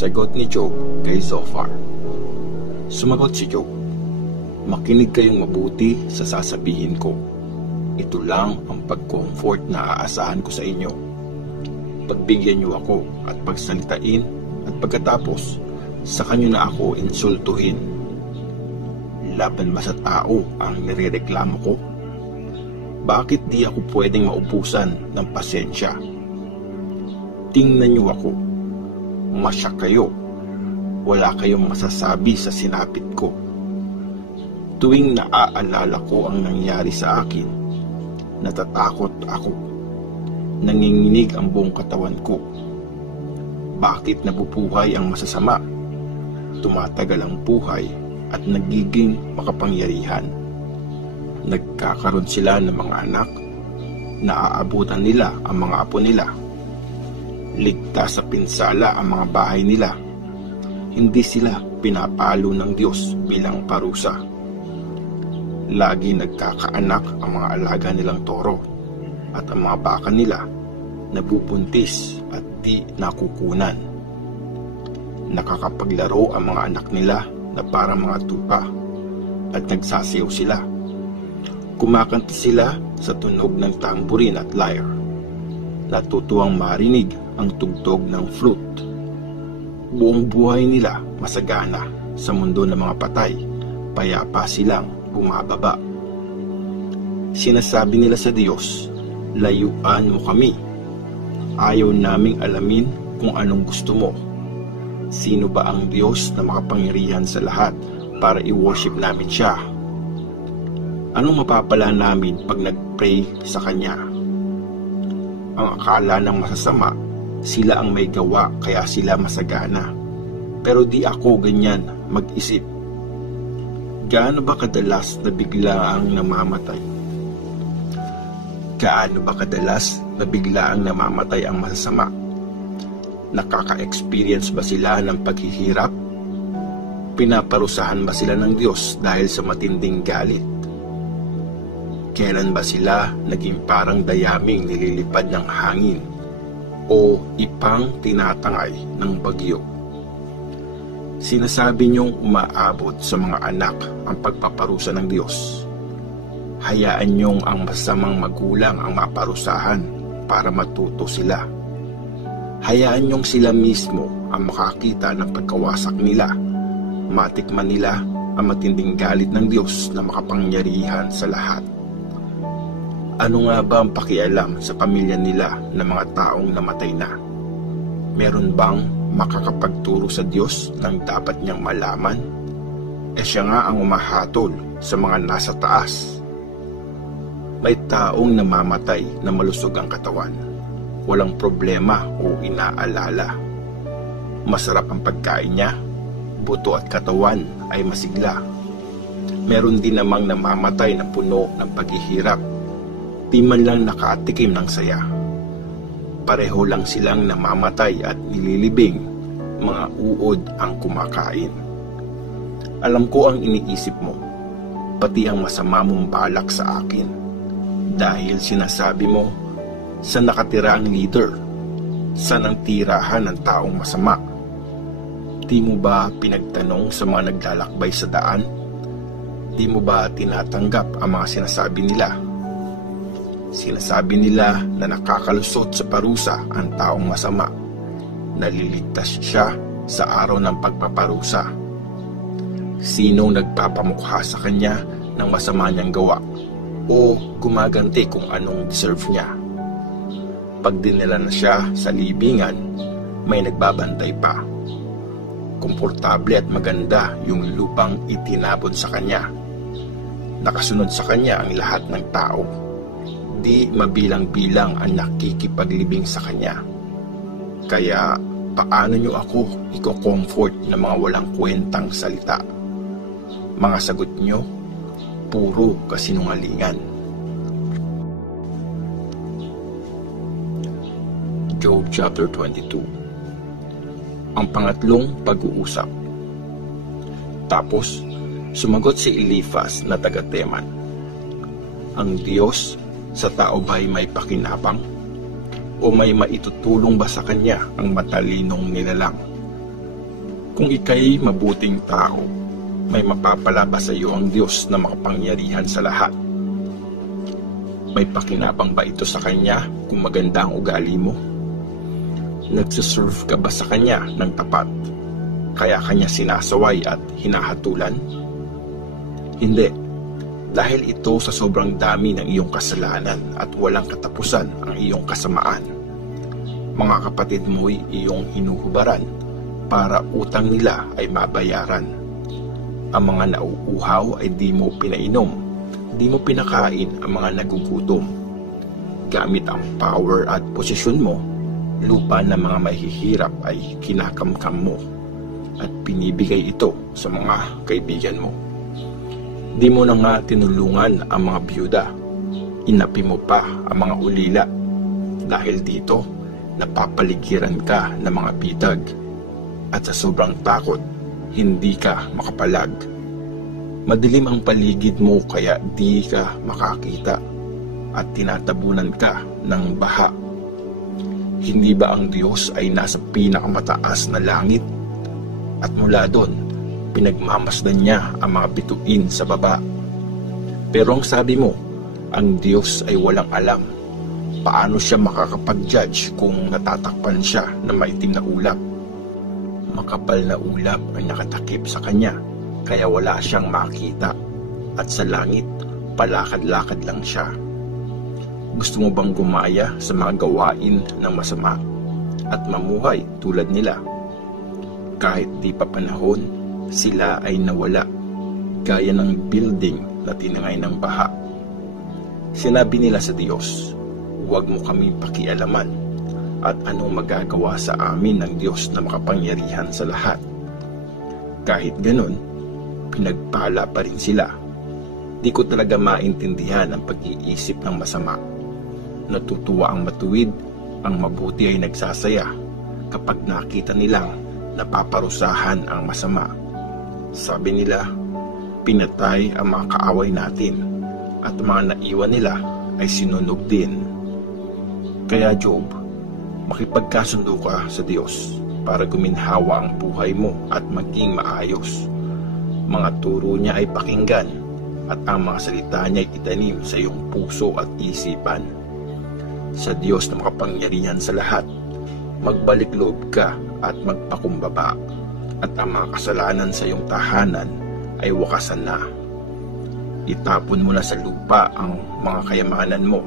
Sagot ni Job kay Zophar. Sumagot si Job, "Makinig kayong mabuti sa sasabihin ko. Ito lang ang pag-comfort na aasahan ko sa inyo. Pagbigyan niyo ako at pagsalitain at pagkatapos, saka niyo na ako insultuhin. Laban ba sa tao ang nirereklamo ko? Bakit di ako pwedeng maubusan ng pasensya? Tingnan niyo ako. Masya kayo. Wala kayong masasabi sa sinapit ko. Tuwing naaalala ko ang nangyari sa akin, natatakot ako. Nanginginig ang buong katawan ko. Bakit nabubuhay ang masasama? Tumatagal ang buhay at nagiging makapangyarihan. Nagkakaroon sila ng mga anak, naaabutan nila ang mga apo nila. Ligtas sa pinsala ang mga bahay nila. Hindi sila pinapalo ng Diyos bilang parusa. Lagi nagkakaanak ang mga alaga nilang toro at ang mga baka nila nabubuntis at di nakukunan. Nakakapaglaro ang mga anak nila na para mga tupa at nagsasayaw sila. Kumakanta sila sa tunog ng tambourine at lyre. Natutuwang marinig ang tugtog ng flute. Buong buhay nila masagana sa mundo ng mga patay, payapa silang bumababa. Sinasabi nila sa Diyos, "Layuan mo kami. Ayaw naming alamin kung anong gusto mo. Sino ba ang Diyos na makapangyarihan sa lahat para i-worship namin siya? Anong mapapala namin pag nag-pray sa Kanya?" Ang akala ng masasama, sila ang may gawa kaya sila masagana. Pero di ako ganyan mag-isip. Gaano ba kadalas na bigla ang namamatay? Gaano ba kadalas na bigla ang namamatay ang masasama? Nakaka-experience ba sila ng paghihirap? Pinaparusahan ba sila ng Diyos dahil sa matinding galit? Kailan ba sila naging parang dayaming nililipad ng hangin o ipang tinatangay ng bagyo? Sinasabi niyong umaabot sa mga anak ang pagpaparusa ng Diyos. Hayaan niyong ang masamang magulang ang maparusahan para matuto sila. Hayaan niyong sila mismo ang makakita ng pagkawasak nila. Matikman nila ang matinding galit ng Diyos na makapangyarihan sa lahat. Ano nga ba ang pakialam sa pamilya nila ng mga taong namatay na? Meron bang makakapagturo sa Diyos ng dapat niyang malaman? Siya nga ang umahatol sa mga nasa taas. May taong namamatay na malusog ang katawan. Walang problema o inaalala. Masarap ang pagkain niya. Buto at katawan ay masigla. Meron din namang namamatay na puno ng paghihirap. Di man lang nakatikim ng saya. Pareho lang silang namamatay at nililibing, mga uod ang kumakain. Alam ko ang iniisip mo, pati ang masama mong balak sa akin. Dahil sinasabi mo, saan nakatira ang leader? Saan ang tirahan ng taong masama? Di mo ba pinagtanong sa mga naglalakbay sa daan? Di mo ba tinatanggap ang mga sinasabi nila? Sinasabi nila na nakakalusot sa parusa ang taong masama. Naliligtas siya sa araw ng pagpaparusa. Sinong nagpapamukha sa kanya ng masama niyang gawa o gumaganti kung anong deserve niya? Pag dinala na siya sa libingan, may nagbabantay pa. Komportable at maganda yung lupang itinabon sa kanya. Nakasunod sa kanya ang lahat ng tao. Di mabilang-bilang ang nakikipaglibing sa kanya. Kaya paano niyo ako i-comfort ng mga walang kwentang salita? Mga sagot niyo, puro kasinungalingan. Job chapter 22. Ang pangatlong pag-uusap. Tapos, sumagot si Eliphaz na taga-Teman. Ang Diyos sa tao ba'y may pakinabang? O may maitutulong ba sa kanya ang matalinong nilalang? Kung ika'y mabuting tao, may mapapalaba sa iyo ang Diyos na makapangyarihan sa lahat. May pakinabang ba ito sa Kanya kung maganda ang ugali mo? Nagsiserve ka ba sa Kanya ng tapat, kaya Kanya sinasaway at hinahatulan? Hindi, dahil ito sa sobrang dami ng iyong kasalanan at walang katapusan ang iyong kasamaan. Mga kapatid mo'y iyong hinuhubaran para utang nila ay mabayaran. Ang mga nauuhaw ay di mo pinainom, di mo pinakain ang mga nagugutom. Gamit ang power at posisyon mo, lupa ng mga mahihirap ay kinakamkam mo at pinibigay ito sa mga kaibigan mo. Di mo na nga tinulungan ang mga byuda, inapi mo pa ang mga ulila. Dahil dito, napapaligiran ka ng mga bitag at sa sobrang takot, hindi ka makapalag. Madilim ang paligid mo kaya di ka makakita at tinatabunan ka ng baha. Hindi ba ang Diyos ay nasa pinakamataas na langit? At mula doon, pinagmamasdan niya ang mga bituin sa baba. Pero ang sabi mo, ang Diyos ay walang alam. Paano siya makakapag-judge kung natatakpan siya ng maitim na ulap? Makapal na ulap ang nakatakip sa kanya, kaya wala siyang makita. At sa langit, palakad-lakad lang siya. Gusto mo bang gumaya sa mga gawain ng masama at mamuhay tulad nila? Kahit di pa panahon, sila ay nawala, gaya ng building na tinangay ng baha. Sinabi nila sa Diyos, "Huwag mo kami pakialaman, at anong magagawa sa amin ng Diyos na makapangyarihan sa lahat?" Kahit ganun, pinagpala pa rin sila. Di ko talaga maintindihan ang pag-iisip ng masama. Natutuwa ang matuwid, ang mabuti ay nagsasaya kapag nakita nilang napaparusahan ang masama. Sabi nila, pinatay ang mga kaaway natin at mga naiwan nila ay sinunog din. Kaya Job, makipagkasundo ka sa Diyos para guminhawa ang buhay mo at maging maayos. Mga turo niya ay pakinggan at ang mga salita niya ay itanim sa iyong puso at isipan. Sa Diyos na makapangyarihan sa lahat, magbalik loob ka at magpakumbaba, at ang mga kasalanan sa iyong tahanan ay wakasan na. Itapon mo na sa lupa ang mga kayamanan mo,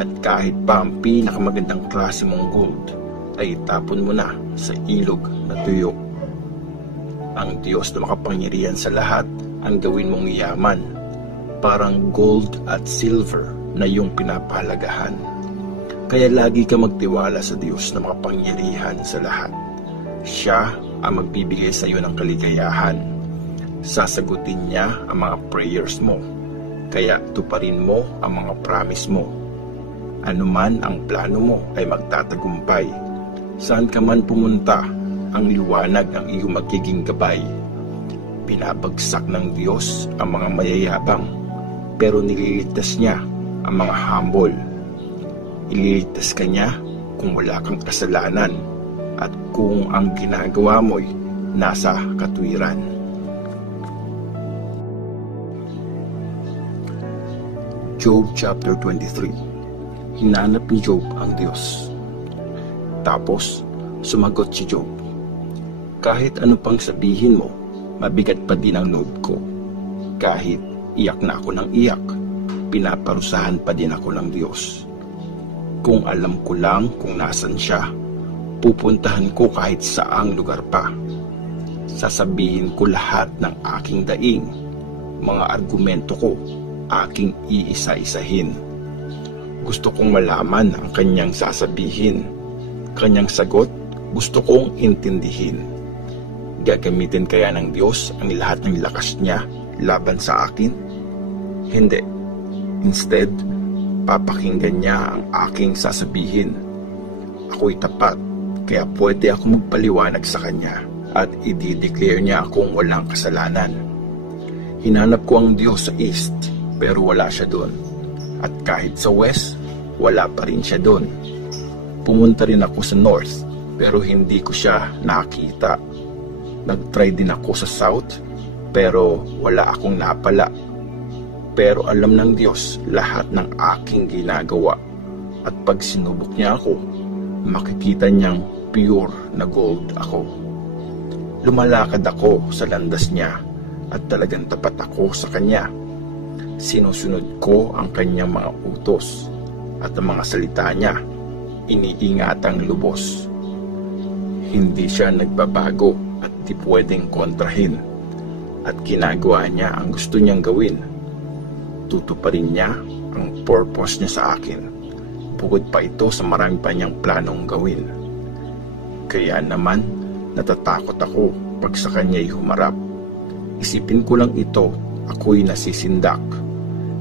at kahit pa ang pinakamagandang klase mong gold ay itapon mo na sa ilog na tuyo. Ang Diyos na makapangyarihan sa lahat ang gawin mong yaman, parang gold at silver na iyong pinapahalagahan. Kaya lagi ka magtiwala sa Diyos na makapangyarihan sa lahat. Siya ang magbibigay sa iyo ng kaligayahan. Sasagutin niya ang mga prayers mo, kaya tuparin mo ang mga promise mo. Anuman ang plano mo ay magtatagumpay. Saan ka man pumunta, ang liwanag ang iyong magiging gabay. Binabagsak ng Diyos ang mga mayayabang, pero nililigtas niya ang mga humble. Ililigtas ka niya kung wala kang kasalanan at kung ang ginagawa mo'y nasa katwiran. Job chapter 23. Hinanap ni Job ang Diyos. Tapos, sumagot si Job, "Kahit ano pang sabihin mo, mabigat pa din ang loob ko. Kahit iyak na ako ng iyak, pinaparusahan pa din ako ng Diyos. Kung alam ko lang kung nasan siya, pupuntahan ko kahit saang lugar pa. Sasabihin ko lahat ng aking daing, mga argumento ko, aking iisa-isahin. Gusto kong malaman ang kanyang sasabihin. Kanyang sagot, gusto kong intindihin. Gagamitin kaya ng Diyos ang lahat ng lakas niya laban sa akin? Hindi. Instead, papakinggan niya ang aking sasabihin. Ako'y tapat, kaya pwede ako magpaliwanag sa kanya at i-declare niya akong walang kasalanan. Hinanap ko ang Diyos sa east, pero wala siya doon. At kahit sa west, wala pa rin siya doon. Pumunta rin ako sa north, pero hindi ko siya nakita. Nag-try din ako sa South, pero wala akong napala. Pero alam ng Diyos lahat ng aking ginagawa. At pag sinubok niya ako, makikita niyang pure na gold ako. Lumalakad ako sa landas niya at talagang tapat ako sa kanya. Sinusunod ko ang kanyang mga utos at ang mga salita niya, iniingatang lubos. Hindi siya nagbabago at di pwedeng kontrahin. At ginagawa niya ang gusto niyang gawin. Tutuparin niya ang purpose niya sa akin. Bukod pa ito sa marami pa niyang planong gawin. Kaya naman, natatakot ako pag sa kanya'y humarap. Isipin ko lang ito, ako'y nasisindak.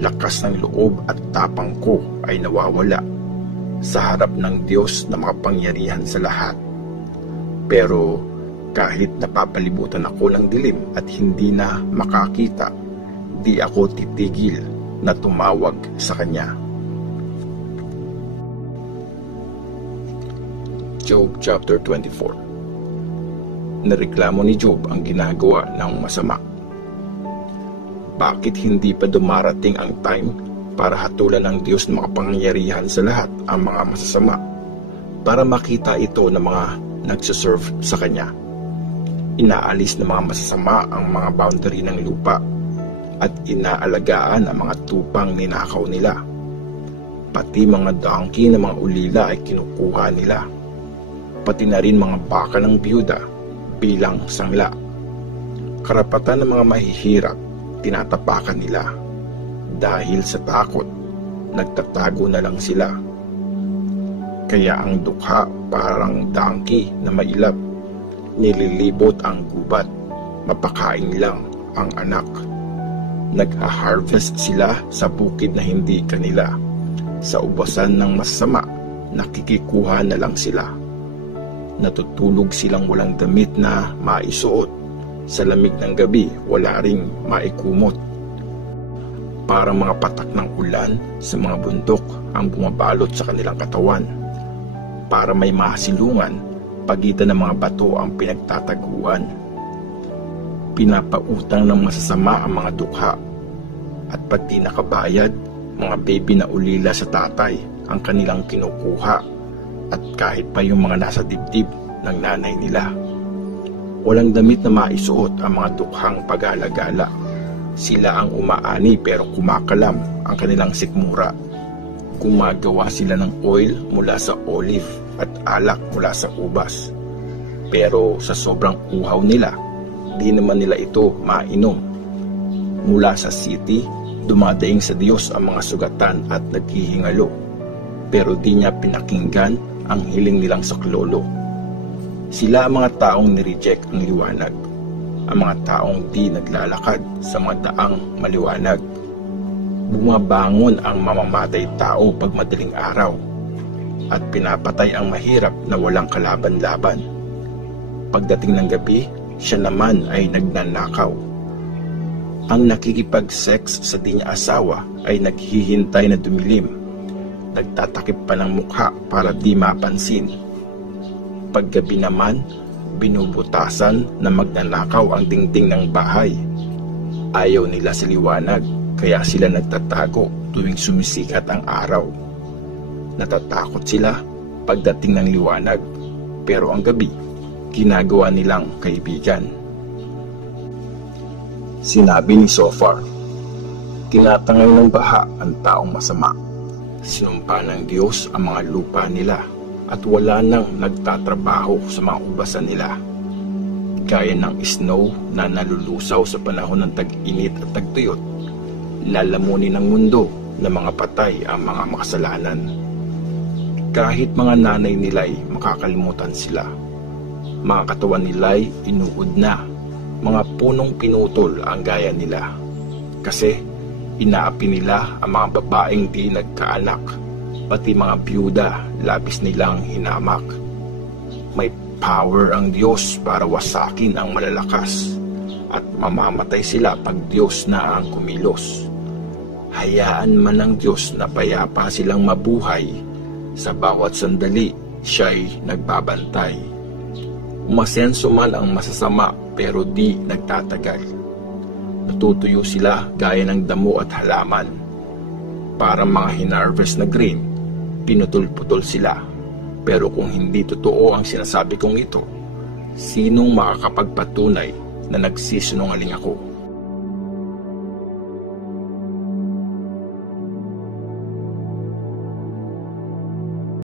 Lakas ng loob at tapang ko ay nawawala sa harap ng Diyos na makapangyarihan sa lahat. Pero kahit napapalibutan ako ng dilim at hindi na makakita, di ako titigil na tumawag sa Kanya. Job chapter 24. Nareklamo ni Job ang ginagawa ng masama. Bakit hindi pa dumarating ang time para hatulan ng Diyos na makapangyarihan sa lahat ang mga masasama, para makita ito ng mga nagsuserve sa Kanya? Inaalis ng mga masasama ang mga boundary ng lupa at inaalagaan ang mga tupang ninakaw nila. Pati mga donkey na mga ulila ay kinukuha nila. Pati na rin mga baka ng biyuda bilang sangla. Karapatan ng mga mahihirap tinatapakan nila. Dahil sa takot, nagtatago na lang sila. Kaya ang dukha parang donkey na mailap. Nililibot ang gubat, mapakain lang ang anak. Nag-harvest sila sa bukid na hindi kanila. Sa ubasan ng masama, nakikikuha na lang sila. Natutulog silang walang damit na maisuot. Sa lamig ng gabi, wala ring maikumot. Parang mga patak ng ulan sa mga bundok ang bumabalot sa kanilang katawan. Para may masilungan, pagitan ng mga bato ang pinagtataguan. Pinapautang ng masasama ang mga dukha. At pag di nakabayad, mga baby na ulila sa tatay ang kanilang kinukuha. At kahit pa yung mga nasa dibdib ng nanay nila. Walang damit na maisuot ang mga dukhang pag-alagala. Sila ang umaani pero kumakalam ang kanilang sikmura. Gumagawa sila ng oil mula sa olive at alak mula sa ubas. Pero sa sobrang uhaw nila, di naman nila ito mainom. Mula sa city, dumadaing sa Diyos ang mga sugatan at naghihingalo. Pero di niya pinakinggan ang hiling nilang saklolo. Sila ang mga taong nireject ang liwanag. Ang mga taong di naglalakad sa mga daang maliwanag. Bumabangon ang mamamatay tao pag madaling araw. At pinapatay ang mahirap na walang kalaban-laban. Pagdating ng gabi, siya naman ay nagnanakaw. Ang nakikipag-sex sa di niya asawa ay naghihintay na dumilim. Nagtatakip pa ng mukha para di mapansin. Paggabi naman, binubutasan na magnanakaw ang dingding ng bahay. Ayaw nila sa liwanag, kaya sila nagtatago tuwing sumisikat ang araw. Natatakot sila pagdating ng liwanag, pero ang gabi, ginagawa nilang kaibigan. Sinabi ni Zophar, tinatangay ng baha ang taong masama. Sinumpa ng Diyos ang mga lupa nila at wala nang nagtatrabaho sa mga ubasan nila. Gaya ng snow na nalulusaw sa panahon ng tag-init at tagtuyot, lalamunin ng mundo na mga patay ang mga makasalanan. Kahit mga nanay nila'y makakalimutan sila. Mga katawan nila'y inuod na, mga punong pinutol ang gaya nila. Kasi inaapi nila ang mga babaeng di nagkaanak, pati mga byuda labis nilang hinamak. May power ang Diyos para wasakin ang malalakas at mamamatay sila pag Diyos na ang kumilos. Hayaan man ng Diyos na payapa silang mabuhay, sa bawat sandali siya'y nagbabantay. Umasenso man ang masasama pero di nagtatagal. Natutuyo sila gaya ng damo at halaman. Para mga hinarvest na grain, pinutol-putol sila. Pero kung hindi totoo ang sinasabi kong ito, sinong makakapagpatunay na nagsisinungaling ako?